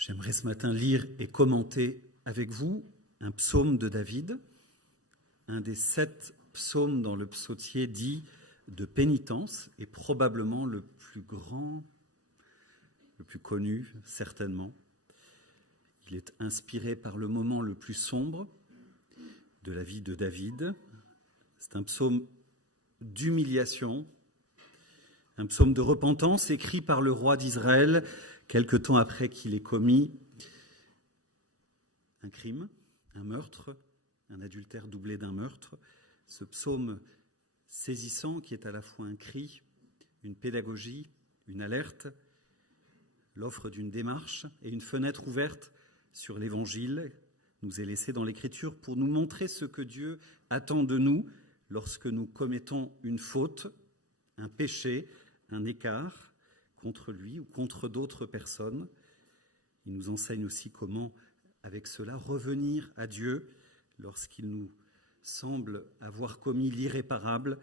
J'aimerais ce matin lire et commenter avec vous un psaume de David, un des 7 psaumes dans le psautier dit de pénitence, et probablement le plus grand, le plus connu certainement. Il est inspiré par le moment le plus sombre de la vie de David. C'est un psaume d'humiliation, un psaume de repentance écrit par le roi d'Israël quelque temps après qu'il ait commis un crime, un meurtre, un adultère doublé d'un meurtre. Ce psaume saisissant qui est à la fois un cri, une pédagogie, une alerte, l'offre d'une démarche et une fenêtre ouverte sur l'Évangile nous est laissée dans l'Écriture pour nous montrer ce que Dieu attend de nous lorsque nous commettons une faute, un péché, un écart contre lui ou contre d'autres personnes. Il nous enseigne aussi comment, avec cela, revenir à Dieu lorsqu'il nous semble avoir commis l'irréparable,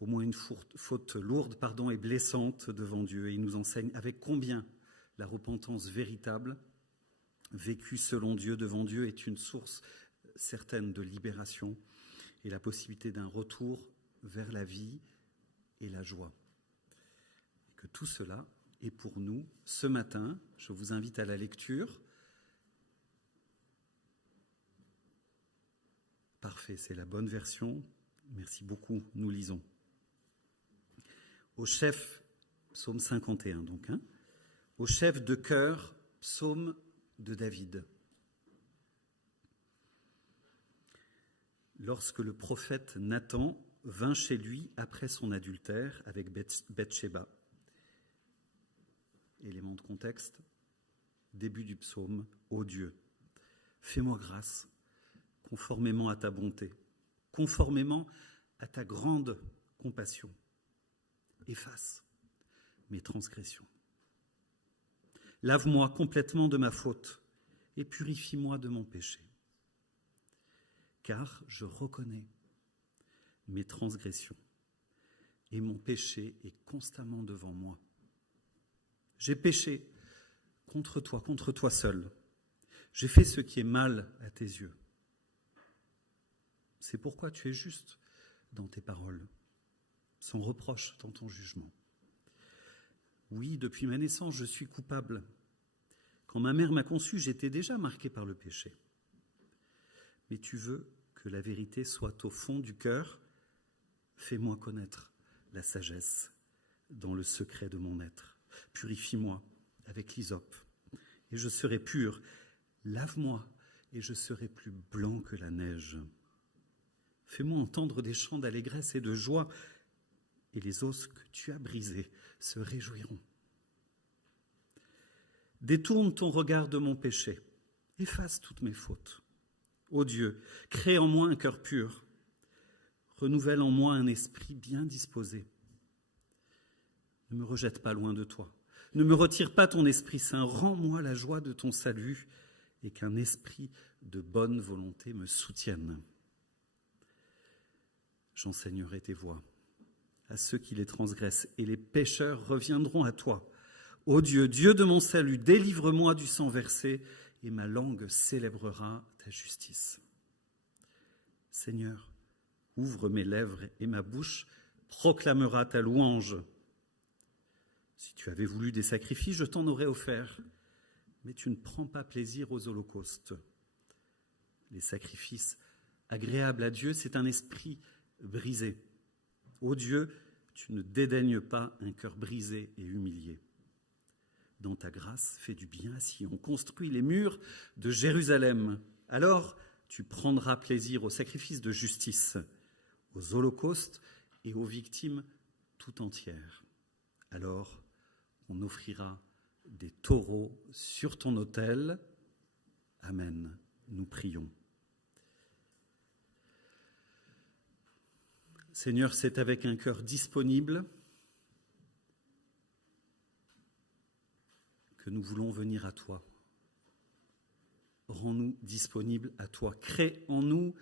au moins une faute lourde et blessante devant Dieu. Et il nous enseigne avec combien la repentance véritable, vécue selon Dieu devant Dieu, est une source certaine de libération et la possibilité d'un retour vers la vie et la joie. Et que tout cela est pour nous ce matin. Je vous invite à la lecture. Parfait, c'est la bonne version. Merci beaucoup, nous lisons. Au chef, psaume 51 donc, au chef de chœur, psaume de David. Lorsque le prophète Nathan vint chez lui après son adultère avec Bathsheba. Élément de contexte, début du psaume, ô Dieu, fais-moi grâce, conformément à ta bonté, conformément à ta grande compassion. Efface mes transgressions. Lave-moi complètement de ma faute et purifie-moi de mon péché. Car je reconnais mes transgressions et mon péché est constamment devant moi. J'ai péché contre toi seul. J'ai fait ce qui est mal à tes yeux. C'est pourquoi tu es juste dans tes paroles, sans reproche dans ton jugement. Oui, depuis ma naissance, je suis coupable. Quand ma mère m'a conçu, j'étais déjà marqué par le péché. Mais tu veux que la vérité soit au fond du cœur. Fais-moi connaître la sagesse dans le secret de mon être. Purifie-moi avec l'hysope, et je serai pur. Lave-moi, et je serai plus blanc que la neige. Fais-moi entendre des chants d'allégresse et de joie, et les os que tu as brisés se réjouiront. Détourne ton regard de mon péché, efface toutes mes fautes. Ô Dieu, crée en moi un cœur pur, renouvelle en moi un esprit bien disposé. Ne me rejette pas loin de toi, ne me retire pas ton Esprit Saint, rends-moi la joie de ton salut et qu'un esprit de bonne volonté me soutienne. J'enseignerai tes voies à ceux qui les transgressent, et les pécheurs reviendront à toi. Ô Dieu, Dieu de mon salut, délivre-moi du sang versé, et ma langue célébrera ta justice. Seigneur, ouvre mes lèvres, et ma bouche proclamera ta louange. Si tu avais voulu des sacrifices, je t'en aurais offert, mais tu ne prends pas plaisir aux holocaustes. Les sacrifices agréables à Dieu, c'est un esprit brisé. Ô Dieu, tu ne dédaignes pas un cœur brisé et humilié. Dans ta grâce, fais du bien à Sion, construis les murs de Jérusalem. Alors, tu prendras plaisir aux sacrifices de justice, aux holocaustes et aux victimes tout entières. Alors, on offrira des taureaux sur ton autel. Amen. Nous prions. Seigneur, c'est avec un cœur disponible que nous voulons venir à toi. Rends-nous disponibles à toi. Crée en nous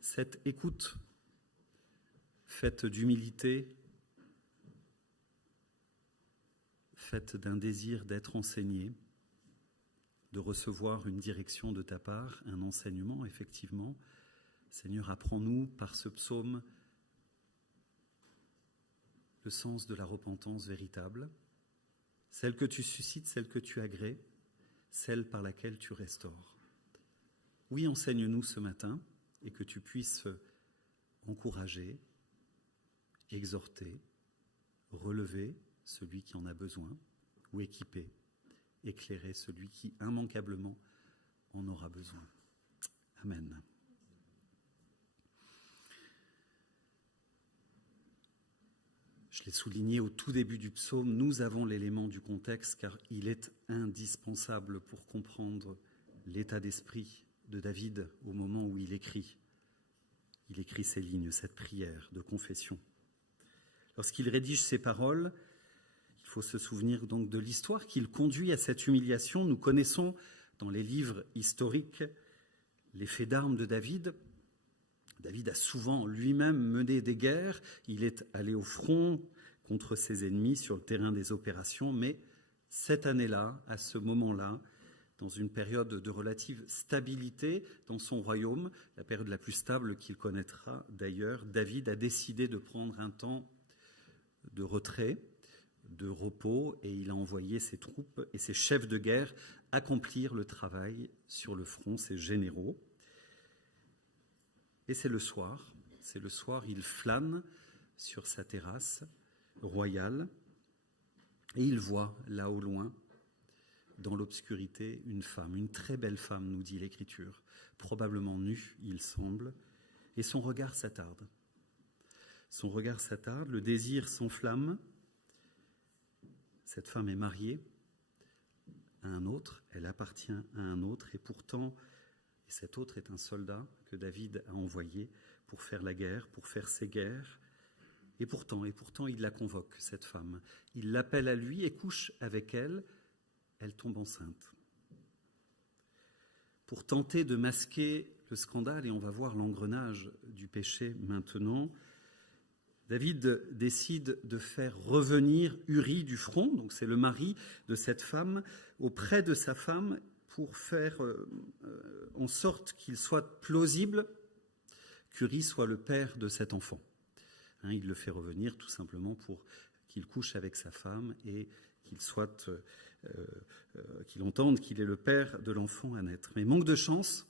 cette écoute faite d'humilité, faite d'un désir d'être enseigné. de recevoir une direction de ta part, un enseignement, effectivement. Seigneur, apprends-nous par ce psaume le sens de la repentance véritable, celle que tu suscites, celle que tu agrées, celle par laquelle tu restaures. Oui, enseigne-nous ce matin et que tu puisses encourager, exhorter, relever celui qui en a besoin ou équiper, éclairer celui qui immanquablement en aura besoin. Amen. Je l'ai souligné au tout début du psaume, nous avons l'élément du contexte car il est indispensable pour comprendre l'état d'esprit de David au moment où il écrit ces lignes, cette prière de confession. Lorsqu'il rédige ces paroles, il faut se souvenir donc de l'histoire qui le conduit à cette humiliation. Nous connaissons dans les livres historiques les faits d'armes de David. David a souvent lui-même mené des guerres, il est allé au front contre ses ennemis sur le terrain des opérations, mais cette année-là, à ce moment-là, dans une période de relative stabilité dans son royaume, la période la plus stable qu'il connaîtra d'ailleurs, David a décidé de prendre un temps de retrait, de repos, et il a envoyé ses troupes et ses chefs de guerre accomplir le travail sur le front, ses généraux. Et c'est le soir, il flâne sur sa terrasse royale et il voit là au loin, dans l'obscurité, une femme, une très belle femme, nous dit l'Écriture, probablement nue, il semble, et son regard s'attarde. Le désir s'enflamme. Cette femme est mariée à un autre, elle appartient à un autre, et pourtant, cet autre est un soldat que David a envoyé pour faire la guerre, pour faire ses guerres. Et pourtant, il la convoque, cette femme. Il l'appelle à lui et couche avec elle. Elle tombe enceinte. Pour tenter de masquer le scandale, et on va voir l'engrenage du péché maintenant, David décide de faire revenir Uri du front, donc c'est le mari de cette femme, auprès de sa femme pour faire en sorte qu'il soit plausible qu'Uri soit le père de cet enfant. Il le fait revenir tout simplement pour qu'il couche avec sa femme et qu'il entende qu'il est le père de l'enfant à naître. Mais manque de chance,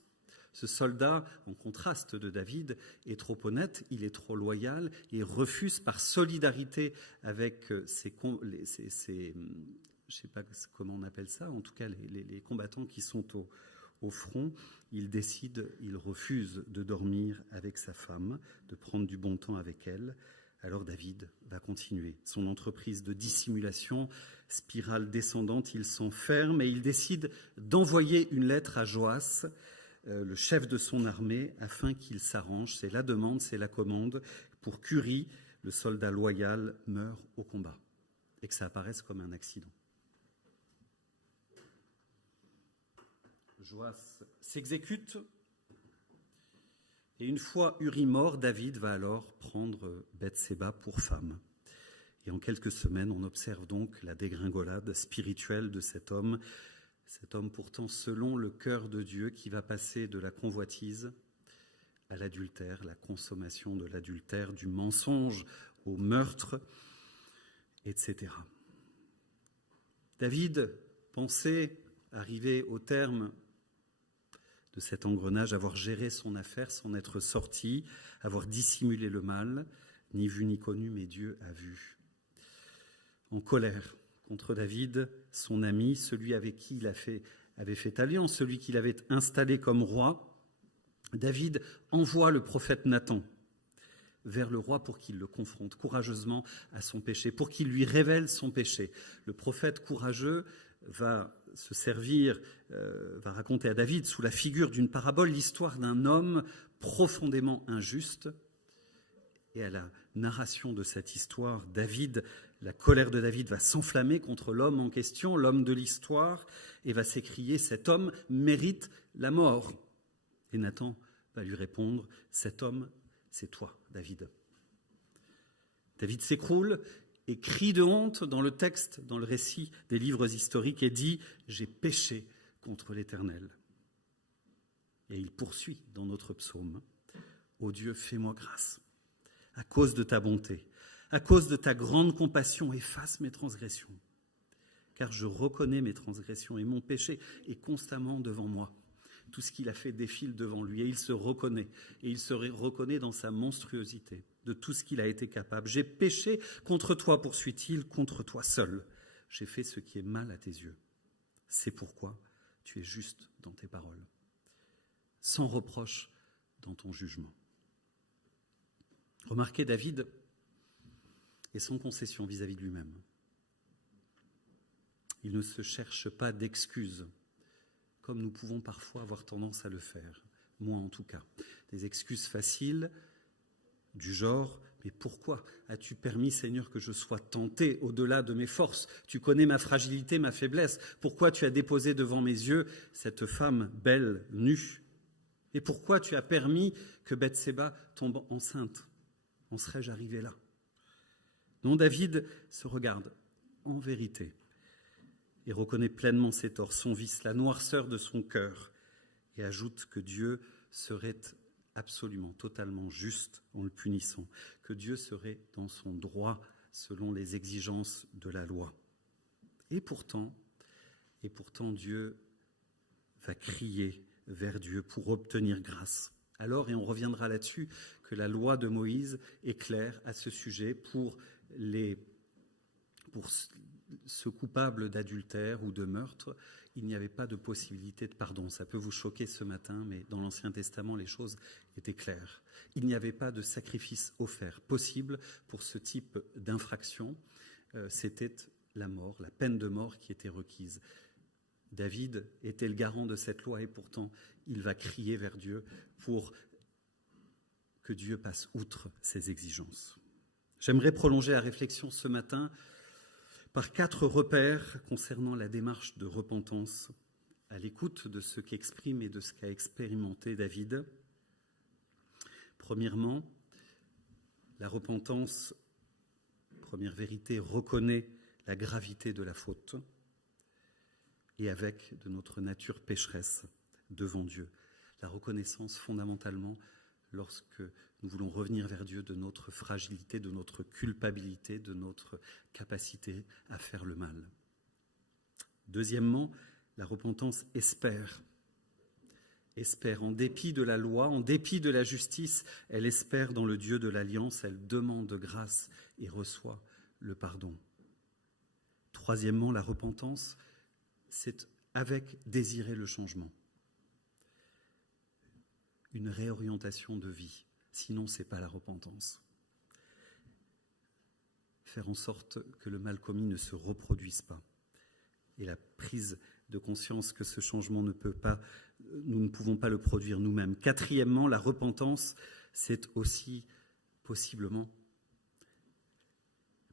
ce soldat, en contraste de David, est trop honnête, il est trop loyal et refuse par solidarité avec je ne sais pas comment on appelle ça, en tout cas les combattants qui sont au front, il refuse de dormir avec sa femme, de prendre du bon temps avec elle. Alors David va continuer son entreprise de dissimulation, spirale descendante, il s'enferme et il décide d'envoyer une lettre à Joas, le chef de son armée, afin qu'il s'arrange, c'est la demande, c'est la commande, pour qu'Uri, le soldat loyal, meure au combat et que ça apparaisse comme un accident. Joas s'exécute et une fois Uri mort, David va alors prendre Bethséba pour femme. Et en quelques semaines, on observe donc la dégringolade spirituelle de cet homme pourtant selon le cœur de Dieu qui va passer de la convoitise à l'adultère, la consommation de l'adultère, du mensonge au meurtre, etc. David pensait arriver au terme de cet engrenage, avoir géré son affaire, s'en être sorti, avoir dissimulé le mal, ni vu ni connu, mais Dieu a vu. En colère contre David, son ami, celui avec qui il avait fait alliance, celui qu'il avait installé comme roi, David envoie le prophète Nathan vers le roi pour qu'il le confronte courageusement à son péché, pour qu'il lui révèle son péché. Le prophète courageux va se servir, va raconter à David sous la figure d'une parabole l'histoire d'un homme profondément injuste. Et à la narration de cette histoire, la colère de David va s'enflammer contre l'homme en question, l'homme de l'histoire, et va s'écrier « Cet homme mérite la mort ». Et Nathan va lui répondre « Cet homme, c'est toi, David ». David s'écroule et crie de honte dans le texte, dans le récit des livres historiques, et dit « J'ai péché contre l'Éternel. Et il poursuit dans notre psaume. Ô Dieu, fais-moi grâce. À cause de ta bonté, à cause de ta grande compassion, efface mes transgressions. Car je reconnais mes transgressions et mon péché est constamment devant moi. Tout ce qu'il a fait défile devant lui et il se reconnaît. Et il se reconnaît dans sa monstruosité de tout ce qu'il a été capable. J'ai péché contre toi, poursuit-il, contre toi seul. J'ai fait ce qui est mal à tes yeux. C'est pourquoi tu es juste dans tes paroles, sans reproche dans ton jugement. Remarquez David et son concession vis-à-vis de lui-même. Il ne se cherche pas d'excuses, comme nous pouvons parfois avoir tendance à le faire, moi en tout cas. Des excuses faciles, du genre « Mais pourquoi as-tu permis, Seigneur, que je sois tenté au-delà de mes forces ? Tu connais ma fragilité, ma faiblesse. Pourquoi tu as déposé devant mes yeux cette femme belle, nue ? Et pourquoi tu as permis que Bathséba tombe enceinte ? En serais-je arrivé là ? » Non, David se regarde en vérité et reconnaît pleinement ses torts, son vice, la noirceur de son cœur, et ajoute que Dieu serait absolument, totalement juste en le punissant, que Dieu serait dans son droit selon les exigences de la loi. Et pourtant, Dieu va crier vers Dieu pour obtenir grâce. Alors, et on reviendra là-dessus, que la loi de Moïse est claire à ce sujet pour ce coupable d'adultère ou de meurtre, il n'y avait pas de possibilité de pardon. Ça peut vous choquer ce matin, mais dans l'Ancien Testament, les choses étaient claires. Il n'y avait pas de sacrifice offert possible pour ce type d'infraction. C'était la mort, la peine de mort qui était requise. David était le garant de cette loi et pourtant, il va crier vers Dieu pour que Dieu passe outre ses exigences. J'aimerais prolonger la réflexion ce matin par 4 repères concernant la démarche de repentance à l'écoute de ce qu'exprime et de ce qu'a expérimenté David. Premièrement, la repentance, première vérité, reconnaît la gravité de la faute et avec de notre nature pécheresse devant Dieu. La reconnaissance fondamentalement lorsque nous voulons revenir vers Dieu de notre fragilité, de notre culpabilité, de notre capacité à faire le mal. Deuxièmement, la repentance espère. Espère en dépit de la loi, en dépit de la justice, elle espère dans le Dieu de l'Alliance, elle demande grâce et reçoit le pardon. Troisièmement, la repentance, c'est avec désirer le changement. Une réorientation de vie. Sinon, ce n'est pas la repentance. Faire en sorte que le mal commis ne se reproduise pas. Et la prise de conscience que ce changement nous ne pouvons pas le produire nous-mêmes. Quatrièmement, la repentance, c'est aussi possiblement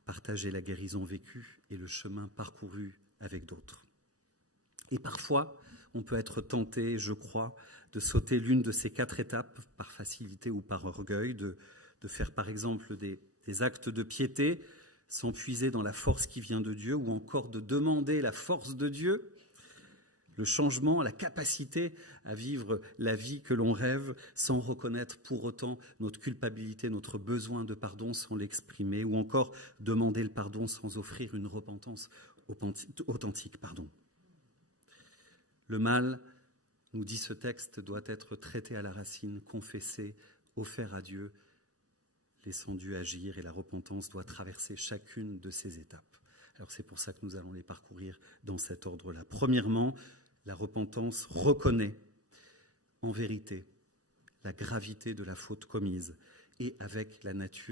partager la guérison vécue et le chemin parcouru avec d'autres. Et parfois, on peut être tenté, je crois, de sauter l'une de ces 4 étapes par facilité ou par orgueil, de faire par exemple des actes de piété sans puiser dans la force qui vient de Dieu ou encore de demander la force de Dieu, le changement, la capacité à vivre la vie que l'on rêve sans reconnaître pour autant notre culpabilité, notre besoin de pardon sans l'exprimer ou encore demander le pardon sans offrir une repentance authentique. Le mal, nous dit ce texte, doit être traité à la racine, confessé, offert à Dieu, laissant Dieu agir, et la repentance doit traverser chacune de ces étapes. Alors c'est pour ça que nous allons les parcourir dans cet ordre-là. Premièrement, la repentance reconnaît en vérité la gravité de la faute commise et avec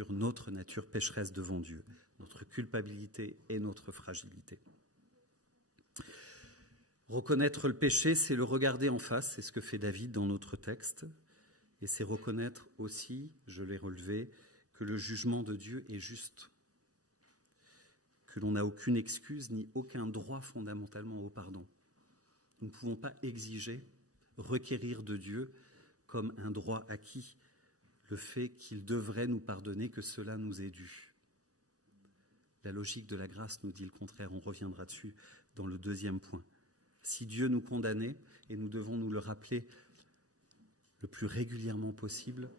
notre nature pécheresse devant Dieu, notre culpabilité et notre fragilité. Reconnaître le péché, c'est le regarder en face, c'est ce que fait David dans notre texte, et c'est reconnaître aussi, je l'ai relevé, que le jugement de Dieu est juste, que l'on n'a aucune excuse ni aucun droit fondamentalement au pardon. Nous ne pouvons pas exiger, requérir de Dieu comme un droit acquis le fait qu'il devrait nous pardonner, que cela nous est dû. La logique de la grâce nous dit le contraire, on reviendra dessus dans le deuxième point. Si Dieu nous condamnait, et nous devons nous le rappeler le plus régulièrement possible,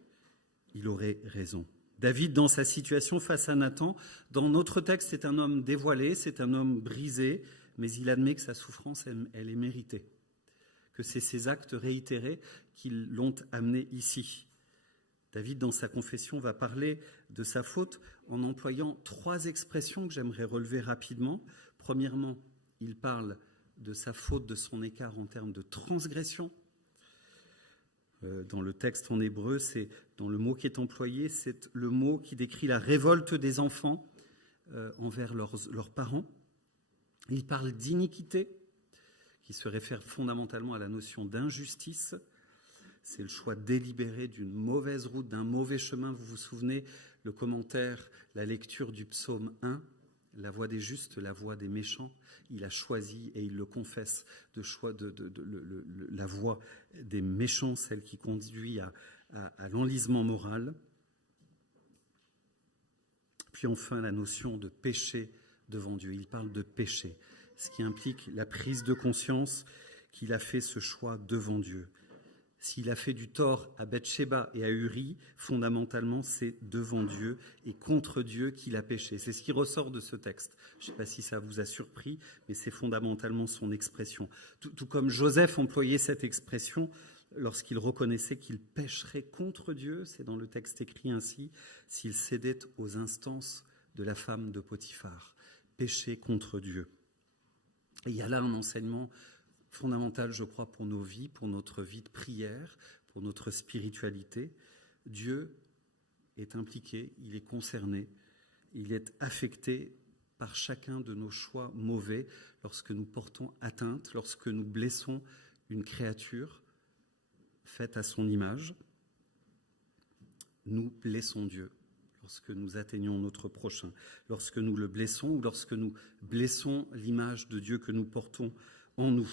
il aurait raison. David, dans sa situation face à Nathan, dans notre texte, c'est un homme dévoilé, c'est un homme brisé, mais il admet que sa souffrance, elle est méritée, que c'est ses actes réitérés qui l'ont amené ici. David, dans sa confession, va parler de sa faute en employant 3 expressions que j'aimerais relever rapidement. Premièrement, il parle de sa faute, de son écart en termes de transgression. Dans le texte en hébreu, c'est dans le mot qui est employé, c'est le mot qui décrit la révolte des enfants envers leurs parents. Il parle d'iniquité, qui se réfère fondamentalement à la notion d'injustice. C'est le choix délibéré d'une mauvaise route, d'un mauvais chemin. Vous vous souvenez, le commentaire, la lecture du psaume 1, la voie des justes, la voie des méchants. Il a choisi, et il le confesse, la voie des méchants, celle qui conduit à l'enlisement moral. Puis enfin, la notion de péché devant Dieu. Il parle de péché, ce qui implique la prise de conscience qu'il a fait ce choix devant Dieu. S'il a fait du tort à Bathsheba et à Uri, fondamentalement, c'est devant Dieu et contre Dieu qu'il a péché. C'est ce qui ressort de ce texte. Je ne sais pas si ça vous a surpris, mais c'est fondamentalement son expression. Tout comme Joseph employait cette expression lorsqu'il reconnaissait qu'il pécherait contre Dieu, c'est dans le texte écrit ainsi, s'il cédait aux instances de la femme de Potiphar. Pécher contre Dieu. Et il y a là un enseignement fondamental, je crois, pour nos vies, pour notre vie de prière, pour notre spiritualité. Dieu est impliqué, il est concerné, il est affecté par chacun de nos choix mauvais lorsque nous portons atteinte, lorsque nous blessons une créature faite à son image. Nous blessons Dieu lorsque nous atteignons notre prochain, lorsque nous le blessons ou lorsque nous blessons l'image de Dieu que nous portons en nous.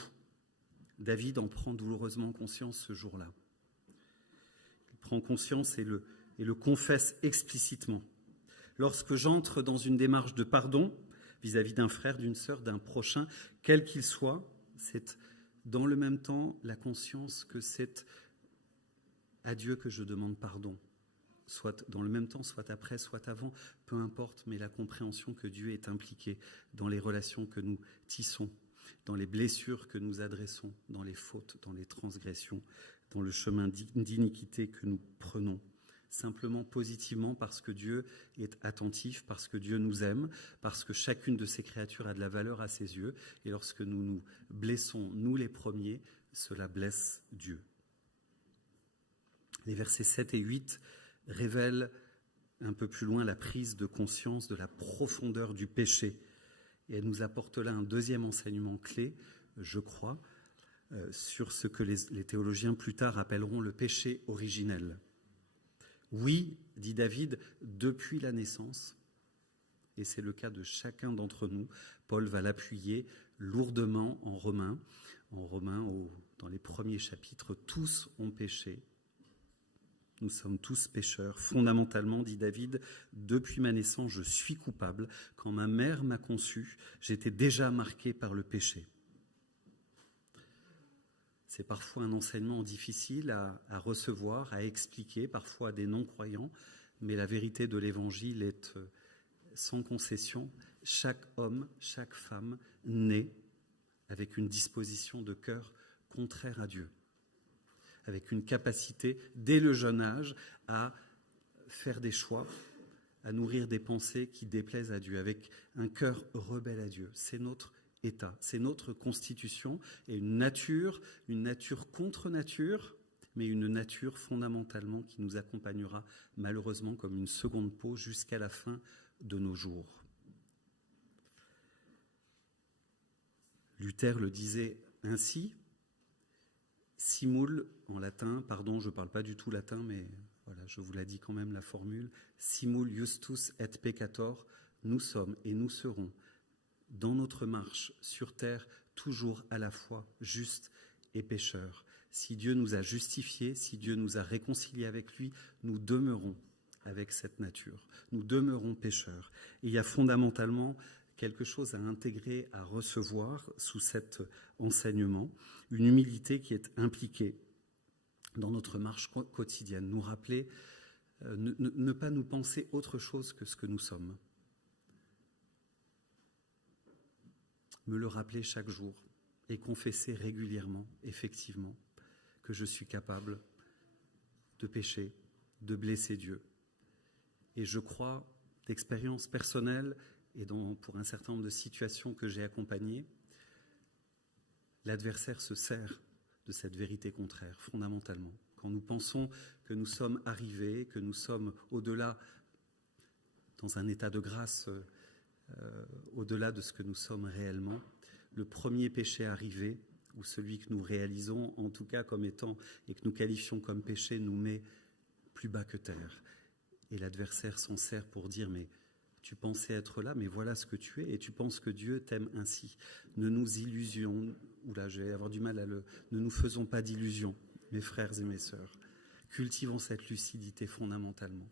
David en prend douloureusement conscience ce jour-là. Il prend conscience et le confesse explicitement. Lorsque j'entre dans une démarche de pardon vis-à-vis d'un frère, d'une sœur, d'un prochain, quel qu'il soit, c'est dans le même temps la conscience que c'est à Dieu que je demande pardon. Soit dans le même temps, soit après, soit avant, peu importe, mais la compréhension que Dieu est impliqué dans les relations que nous tissons, dans les blessures que nous adressons, dans les fautes, dans les transgressions, dans le chemin d'iniquité que nous prenons. Simplement positivement parce que Dieu est attentif, parce que Dieu nous aime, parce que chacune de ces créatures a de la valeur à ses yeux. Et lorsque nous nous blessons, nous les premiers, cela blesse Dieu. Les versets 7 et 8 révèlent un peu plus loin la prise de conscience de la profondeur du péché. Et elle nous apporte là un deuxième enseignement clé, je crois, sur ce que les théologiens plus tard appelleront le péché originel. Oui, dit David, depuis la naissance, et c'est le cas de chacun d'entre nous, Paul va l'appuyer lourdement en Romains, dans les premiers chapitres, tous ont péché. Nous sommes tous pécheurs. Fondamentalement, dit David, depuis ma naissance, je suis coupable. Quand ma mère m'a conçu, j'étais déjà marqué par le péché. C'est parfois un enseignement difficile à recevoir, à expliquer, parfois à des non-croyants, mais la vérité de l'Évangile est sans concession. Chaque homme, chaque femme naît avec une disposition de cœur contraire à Dieu, avec une capacité, dès le jeune âge, à faire des choix, à nourrir des pensées qui déplaisent à Dieu, avec un cœur rebelle à Dieu. C'est notre état, c'est notre constitution, et une nature contre nature, mais une nature fondamentalement qui nous accompagnera malheureusement comme une seconde peau jusqu'à la fin de nos jours. Luther le disait ainsi, simul, en latin, pardon, je ne parle pas du tout latin, mais voilà, je vous la dis quand même la formule, simul justus et peccator, nous sommes et nous serons, dans notre marche sur terre, toujours à la fois justes et pécheurs. Si Dieu nous a justifiés, si Dieu nous a réconciliés avec lui, nous demeurons avec cette nature. Nous demeurons pécheurs. Et il y a fondamentalement quelque chose à intégrer, à recevoir sous cet enseignement, une humilité qui est impliquée dans notre marche quotidienne, nous rappeler, ne pas nous penser autre chose que ce que nous sommes. Me le rappeler chaque jour et confesser régulièrement, effectivement, que je suis capable de pécher, de blesser Dieu. Et je crois, d'expérience personnelle et pour un certain nombre de situations que j'ai accompagnées, l'adversaire se sert de cette vérité contraire, fondamentalement. Quand nous pensons que nous sommes arrivés, que nous sommes au-delà, dans un état de grâce, au-delà de ce que nous sommes réellement, le premier péché arrivé, ou celui que nous réalisons, en tout cas comme étant, et que nous qualifions comme péché, nous met plus bas que terre. Et l'adversaire s'en sert pour dire, mais tu pensais être là, mais voilà ce que tu es, et tu penses que Dieu t'aime ainsi. Ne nous illusions, oula, je vais avoir du mal ne nous faisons pas d'illusions, mes frères et mes sœurs. Cultivons cette lucidité fondamentalement.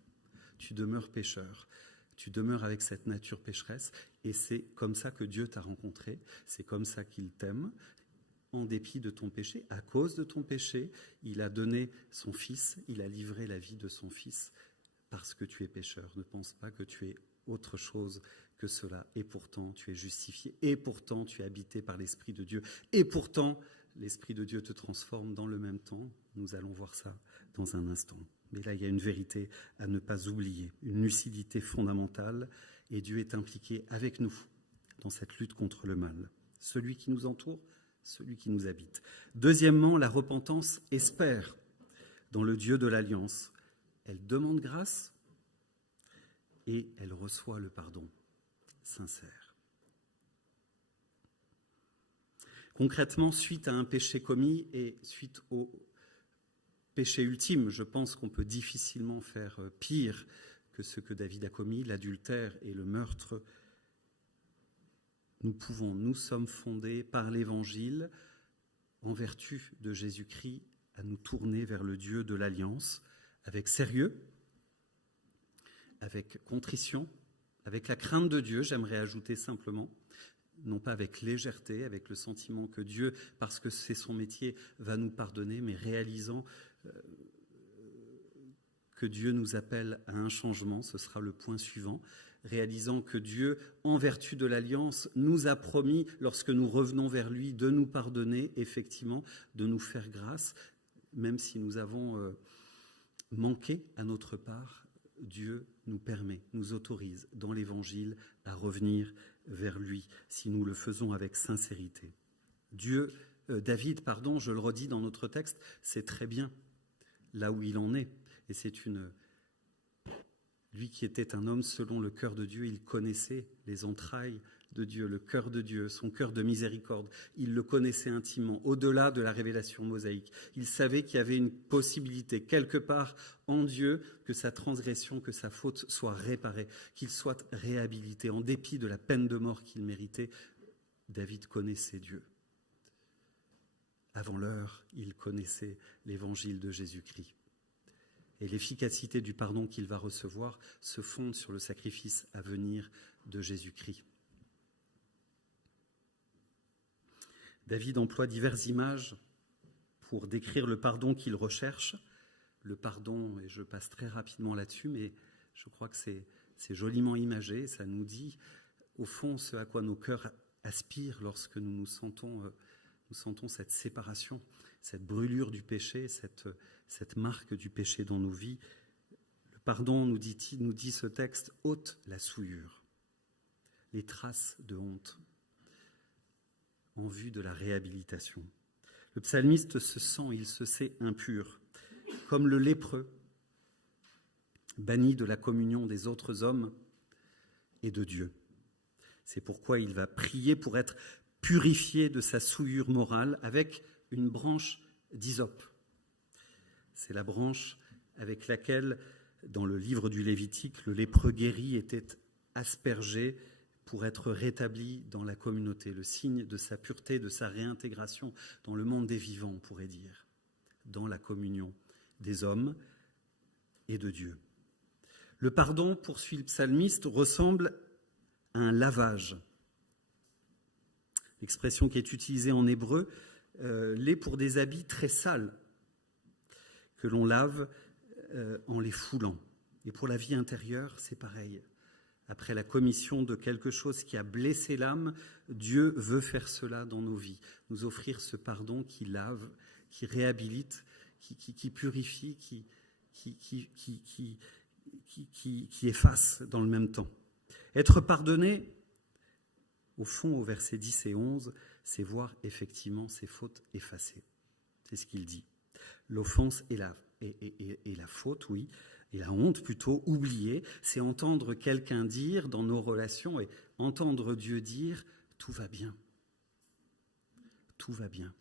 Tu demeures pécheur, tu demeures avec cette nature pécheresse, et c'est comme ça que Dieu t'a rencontré, c'est comme ça qu'il t'aime. En dépit de ton péché, à cause de ton péché, il a donné son Fils, il a livré la vie de son Fils parce que tu es pécheur. Ne pense pas que tu es autre chose que cela. Et pourtant, tu es justifié. Et pourtant, tu es habité par l'Esprit de Dieu. Et pourtant, l'Esprit de Dieu te transforme dans le même temps. Nous allons voir ça dans un instant. Mais là, il y a une vérité à ne pas oublier, une lucidité fondamentale. Et Dieu est impliqué avec nous dans cette lutte contre le mal. Celui qui nous entoure, celui qui nous habite. Deuxièmement, la repentance espère dans le Dieu de l'Alliance. Elle demande grâce et elle reçoit le pardon sincère. Concrètement, suite à un péché commis et suite au péché ultime, je pense qu'on peut difficilement faire pire que ce que David a commis, l'adultère et le meurtre. Nous sommes fondés par l'Évangile, en vertu de Jésus-Christ, à nous tourner vers le Dieu de l'Alliance, avec sérieux, avec contrition, avec la crainte de Dieu, j'aimerais ajouter simplement, non pas avec légèreté, avec le sentiment que Dieu, parce que c'est son métier, va nous pardonner, mais réalisant que Dieu nous appelle à un changement, ce sera le point suivant, réalisant que Dieu, en vertu de l'Alliance, nous a promis, lorsque nous revenons vers lui, de nous pardonner, effectivement, de nous faire grâce, même si nous avons manqué à notre part, Dieu nous permet, nous autorise dans l'Évangile à revenir vers lui, si nous le faisons avec sincérité. David, je le redis dans notre texte, c'est très bien là où il en est, et lui qui était un homme selon le cœur de Dieu, il connaissait les entrailles de Dieu, le cœur de Dieu, son cœur de miséricorde. Il le connaissait intimement, au-delà de la révélation mosaïque. Il savait qu'il y avait une possibilité, quelque part en Dieu, que sa transgression, que sa faute soit réparée, qu'il soit réhabilité. En dépit de la peine de mort qu'il méritait, David connaissait Dieu. Avant l'heure, il connaissait l'évangile de Jésus-Christ. Et l'efficacité du pardon qu'il va recevoir se fonde sur le sacrifice à venir de Jésus-Christ. David emploie diverses images pour décrire le pardon qu'il recherche. Le pardon, et je passe très rapidement là-dessus, mais je crois que c'est joliment imagé. Ça nous dit, au fond, ce à quoi nos cœurs aspirent lorsque nous sentons cette séparation, cette brûlure du péché, cette marque du péché dans nos vies. Le pardon, nous dit ce texte, ôte la souillure, les traces de honte, en vue de la réhabilitation. Le psalmiste il se sait impur, comme le lépreux, banni de la communion des autres hommes et de Dieu. C'est pourquoi il va prier pour être purifié de sa souillure morale avec une branche d'hysope. C'est la branche avec laquelle, dans le livre du Lévitique, le lépreux guéri était aspergé pour être rétabli dans la communauté, le signe de sa pureté, de sa réintégration dans le monde des vivants, on pourrait dire, dans la communion des hommes et de Dieu. Le pardon, poursuit le psalmiste, ressemble à un lavage L'expression qui est utilisée en hébreu l'est pour des habits très sales que l'on lave en les foulant. Et pour la vie intérieure, c'est pareil. Après la commission de quelque chose qui a blessé l'âme, Dieu veut faire cela dans nos vies, nous offrir ce pardon qui lave, qui réhabilite, qui purifie, qui efface dans le même temps. Être pardonné, au fond, au versets 10 et 11, c'est voir effectivement ses fautes effacées. C'est ce qu'il dit. L'offense et la faute, oui, et la honte plutôt, oubliée, c'est entendre quelqu'un dire dans nos relations et entendre Dieu dire « tout va bien ». Tout va bien.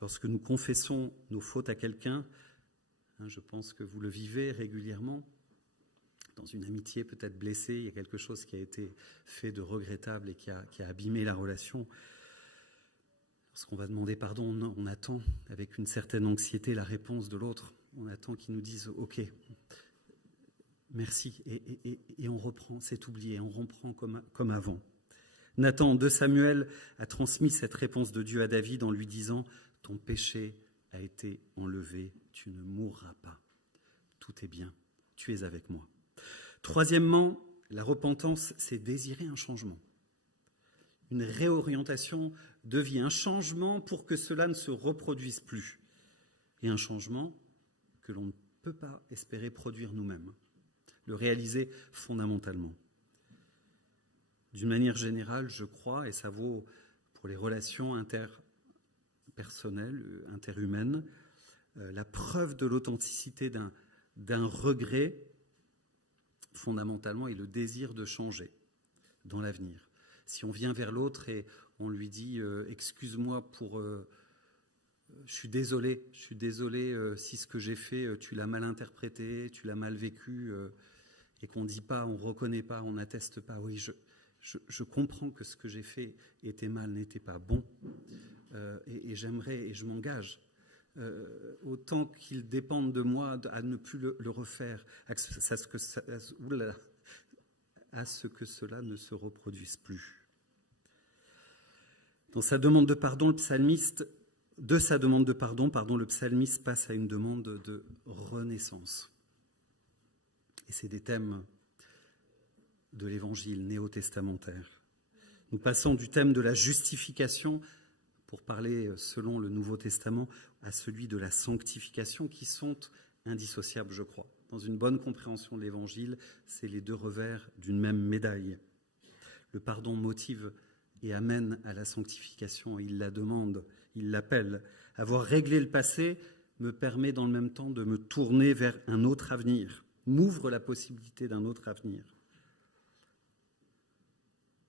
Lorsque nous confessons nos fautes à quelqu'un, je pense que vous le vivez régulièrement, dans une amitié peut-être blessée, il y a quelque chose qui a été fait de regrettable et qui a abîmé la relation. Lorsqu'on va demander pardon, on attend avec une certaine anxiété la réponse de l'autre. On attend qu'il nous dise « Ok, merci ». Et on reprend, c'est oublié, on reprend comme avant. Nathan, 2 Samuel, a transmis cette réponse de Dieu à David en lui disant « Ton péché a été enlevé, tu ne mourras pas. Tout est bien, tu es avec moi. » Troisièmement, la repentance, c'est désirer un changement. Une réorientation de vie, un changement pour que cela ne se reproduise plus. Et un changement que l'on ne peut pas espérer produire nous-mêmes, le réaliser fondamentalement. D'une manière générale, je crois, et ça vaut pour les relations interpersonnelles, interhumaines, la preuve de l'authenticité d'un regret, fondamentalement, est le désir de changer dans l'avenir. Si on vient vers l'autre et on lui dit « excuse-moi pour... je suis désolé si ce que j'ai fait, tu l'as mal interprété, tu l'as mal vécu, et qu'on ne dit pas, on ne reconnaît pas, on n'atteste pas. Oui, je comprends que ce que j'ai fait était mal, n'était pas bon, et j'aimerais, et je m'engage, autant qu'il dépende de moi, à ne plus le refaire, à ce que cela ne se reproduise plus. » Dans sa demande de pardon, le psalmiste passe à une demande de renaissance. Et c'est des thèmes de l'évangile néo-testamentaire. Nous passons du thème de la justification, pour parler selon le Nouveau Testament, à celui de la sanctification, qui sont indissociables, je crois. Dans une bonne compréhension de l'évangile, c'est les deux revers d'une même médaille. Le pardon motive et amène à la sanctification. Il la demande, il l'appelle. Avoir réglé le passé me permet dans le même temps de me tourner vers un autre avenir, m'ouvre la possibilité d'un autre avenir.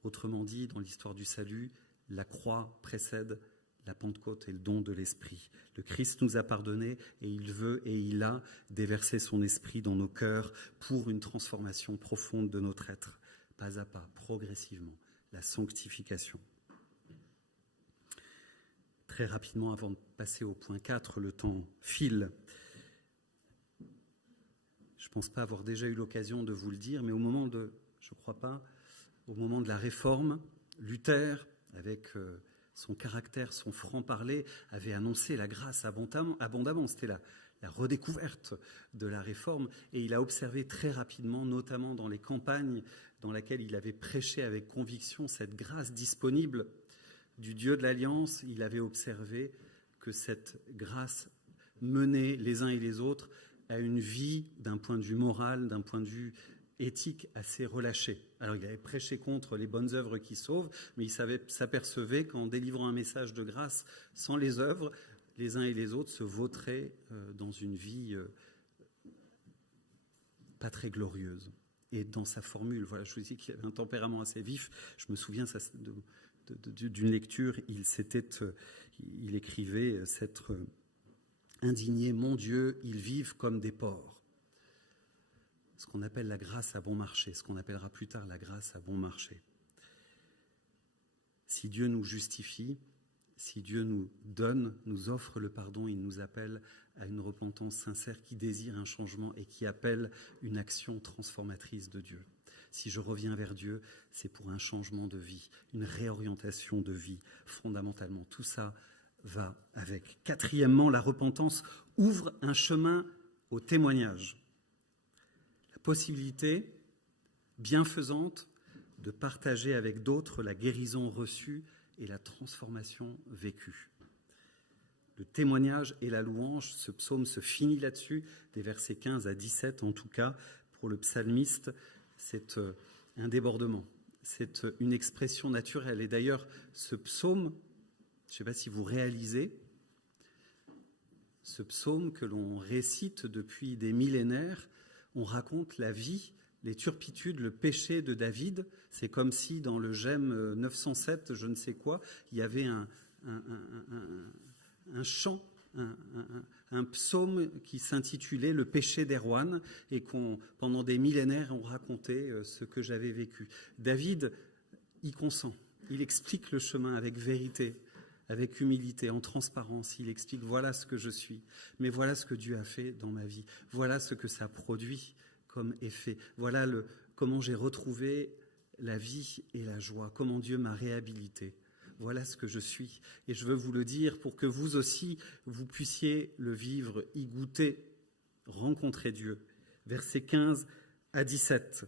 Autrement dit, dans l'histoire du salut, la croix précède la Pentecôte et le don de l'Esprit. Le Christ nous a pardonné et il veut et il a déversé son Esprit dans nos cœurs pour une transformation profonde de notre être, pas à pas, progressivement. La sanctification. Très rapidement, avant de passer au point 4, le temps file. Je ne pense pas avoir déjà eu l'occasion de vous le dire, mais au moment de la Réforme, Luther, avec son caractère, son franc-parler, avait annoncé la grâce abondamment. C'était la redécouverte de la Réforme, et il a observé très rapidement, notamment dans les campagnes dans lesquelles il avait prêché avec conviction cette grâce disponible du Dieu de l'Alliance, il avait observé que cette grâce menait les uns et les autres à une vie d'un point de vue moral, d'un point de vue éthique assez relâché. Alors il avait prêché contre les bonnes œuvres qui sauvent, mais il s'apercevait qu'en délivrant un message de grâce sans les œuvres, les uns et les autres se vautraient dans une vie pas très glorieuse. Et dans sa formule, voilà, je vous dis qu'il avait un tempérament assez vif. Je me souviens d'une lecture, il écrivait s'être indigné, mon Dieu, ils vivent comme des porcs. Ce qu'on appelle la grâce à bon marché, ce qu'on appellera plus tard la grâce à bon marché. Si Dieu nous justifie, si Dieu nous donne, nous offre le pardon, il nous appelle à une repentance sincère qui désire un changement et qui appelle une action transformatrice de Dieu. Si je reviens vers Dieu, c'est pour un changement de vie, une réorientation de vie, fondamentalement. Tout ça va avec. Quatrièmement, la repentance ouvre un chemin au témoignage. La possibilité bienfaisante de partager avec d'autres la guérison reçue et la transformation vécue. Le témoignage et la louange, ce psaume se finit là-dessus, des versets 15 à 17 en tout cas. Pour le psalmiste, c'est un débordement, c'est une expression naturelle. Et d'ailleurs, ce psaume, je ne sais pas si vous réalisez, ce psaume que l'on récite depuis des millénaires, on raconte la vie, les turpitudes, le péché de David. C'est comme si dans le Gemme 907, je ne sais quoi, il y avait un chant, un psaume qui s'intitulait « Le péché d'Erwan » et pendant des millénaires, on racontait ce que j'avais vécu. David y consent, il explique le chemin avec vérité, avec humilité, en transparence. Il explique « Voilà ce que je suis, mais voilà ce que Dieu a fait dans ma vie. Voilà ce que ça produit comme effet. Voilà comment j'ai retrouvé la vie et la joie, comment Dieu m'a réhabilité. Voilà ce que je suis. Et je veux vous le dire pour que vous aussi, vous puissiez le vivre, y goûter, rencontrer Dieu. Versets 15 à 17.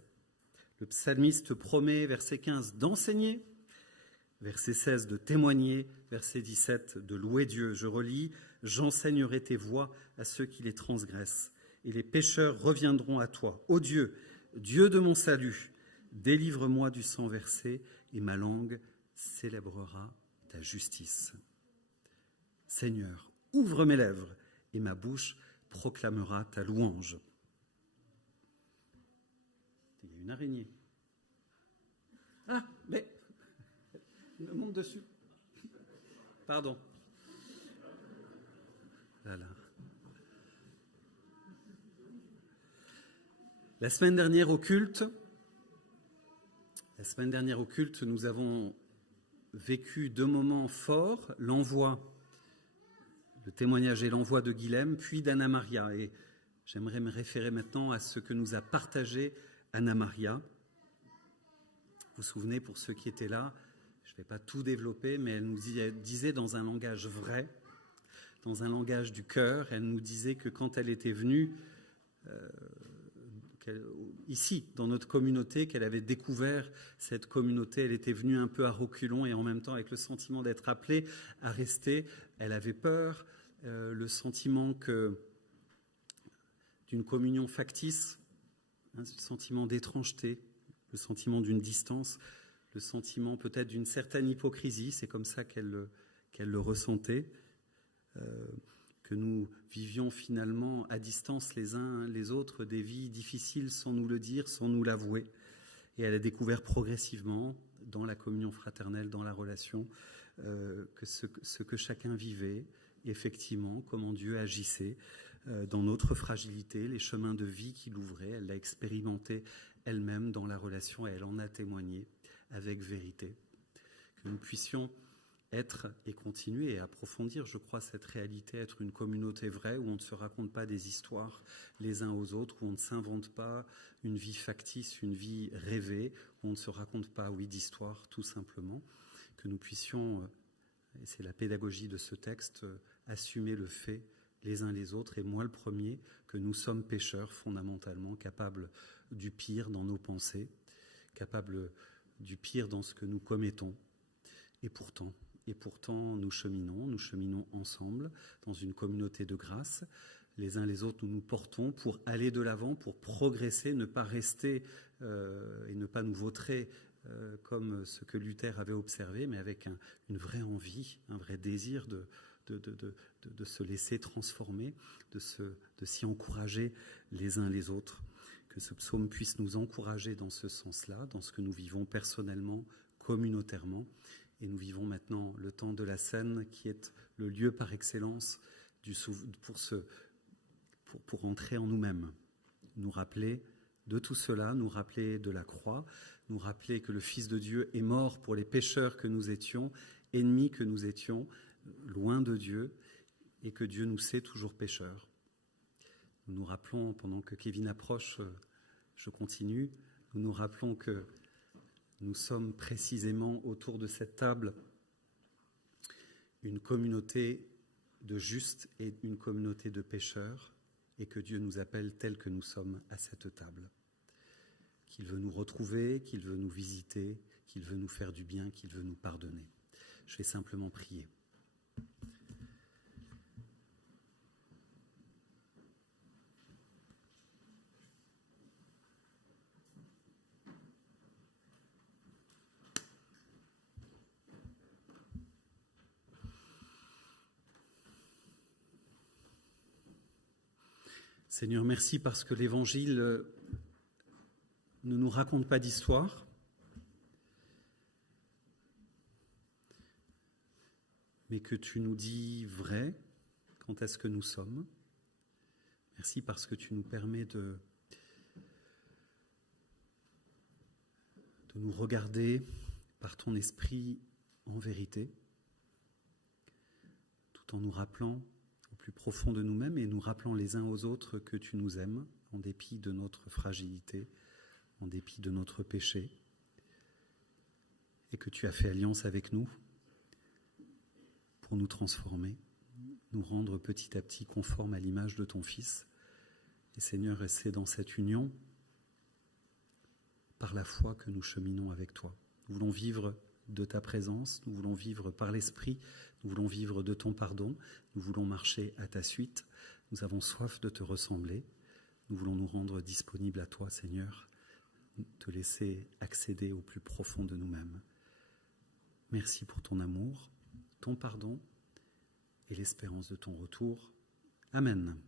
Le psalmiste promet, verset 15, d'enseigner, verset 16, de témoigner, verset 17, de louer Dieu. Je relis, « J'enseignerai tes voies à ceux qui les transgressent, et les pécheurs reviendront à toi. Ô Dieu, Dieu de mon salut, délivre-moi du sang versé, et ma langue célébrera ta justice. Seigneur, ouvre mes lèvres, et ma bouche proclamera ta louange. » Il y a une araignée. Ah, mais elle monte dessus. Pardon. Voilà. La semaine dernière au culte, nous avons vécu 2 moments forts, l'envoi, le témoignage et l'envoi de Guilhem, puis d'Anna Maria. Et j'aimerais me référer maintenant à ce que nous a partagé Anna Maria. Vous vous souvenez, pour ceux qui étaient là, je ne vais pas tout développer, mais elle nous disait dans un langage vrai, dans un langage du cœur, elle nous disait que quand elle était venue ici, dans notre communauté, qu'elle avait découvert cette communauté, elle était venue un peu à reculons et en même temps avec le sentiment d'être appelée à rester. Elle avait peur, le sentiment d'une communion factice, le sentiment d'étrangeté, le sentiment d'une distance, le sentiment peut-être d'une certaine hypocrisie, c'est comme ça qu'elle le ressentait, que nous vivions finalement à distance les uns les autres des vies difficiles sans nous le dire, sans nous l'avouer. Et elle a découvert progressivement, dans la communion fraternelle, dans la relation, que ce que chacun vivait, effectivement, comment Dieu agissait dans notre fragilité, les chemins de vie qu'il ouvrait. Elle l'a expérimenté elle-même dans la relation et elle en a témoigné avec vérité. Que nous puissions être et continuer et approfondir, je crois, cette réalité, être une communauté vraie où on ne se raconte pas des histoires les uns aux autres, où on ne s'invente pas une vie factice, une vie rêvée, où on ne se raconte pas, d'histoire, tout simplement. Que nous puissions, et c'est la pédagogie de ce texte, assumer le fait les uns les autres, et moi le premier, que nous sommes pécheurs fondamentalement, capables du pire dans nos pensées, capables du pire dans ce que nous commettons. Et pourtant, nous cheminons ensemble dans une communauté de grâce. Les uns les autres, nous nous portons pour aller de l'avant, pour progresser, ne pas rester et ne pas nous vautrer comme ce que Luther avait observé, mais avec une vraie envie, un vrai désir de se laisser transformer, de s'y encourager les uns les autres. Que ce psaume puisse nous encourager dans ce sens-là, dans ce que nous vivons personnellement, communautairement. Et nous vivons maintenant le temps de la scène qui est le lieu par excellence pour entrer en nous-mêmes. Nous rappeler de tout cela, nous rappeler de la croix, nous rappeler que le Fils de Dieu est mort pour les pécheurs que nous étions, ennemis que nous étions, loin de Dieu, et que Dieu nous sait toujours pécheurs. Nous nous rappelons, pendant que Kevin approche, je continue, Nous nous rappelons que nous sommes précisément autour de cette table une communauté de justes et une communauté de pécheurs, et que Dieu nous appelle tels que nous sommes à cette table. Qu'il veut nous retrouver, qu'il veut nous visiter, qu'il veut nous faire du bien, qu'il veut nous pardonner. Je vais simplement prier. Seigneur, merci parce que l'Évangile ne nous raconte pas d'histoire, mais que tu nous dis vrai quant à ce que nous sommes. Merci parce que tu nous permets de nous regarder par ton esprit en vérité, tout en nous rappelant au plus profond de nous-mêmes et nous rappelant les uns aux autres que tu nous aimes en dépit de notre fragilité, en dépit de notre péché, et que tu as fait alliance avec nous pour nous transformer, nous rendre petit à petit conformes à l'image de ton Fils. Et Seigneur, c'est dans cette union, par la foi, que nous cheminons avec toi. Nous voulons vivre de ta présence, nous voulons vivre par l'Esprit, nous voulons vivre de ton pardon, nous voulons marcher à ta suite. Nous avons soif de te ressembler, nous voulons nous rendre disponibles à toi, Seigneur, te laisser accéder au plus profond de nous-mêmes. Merci pour ton amour, ton pardon et l'espérance de ton retour. Amen.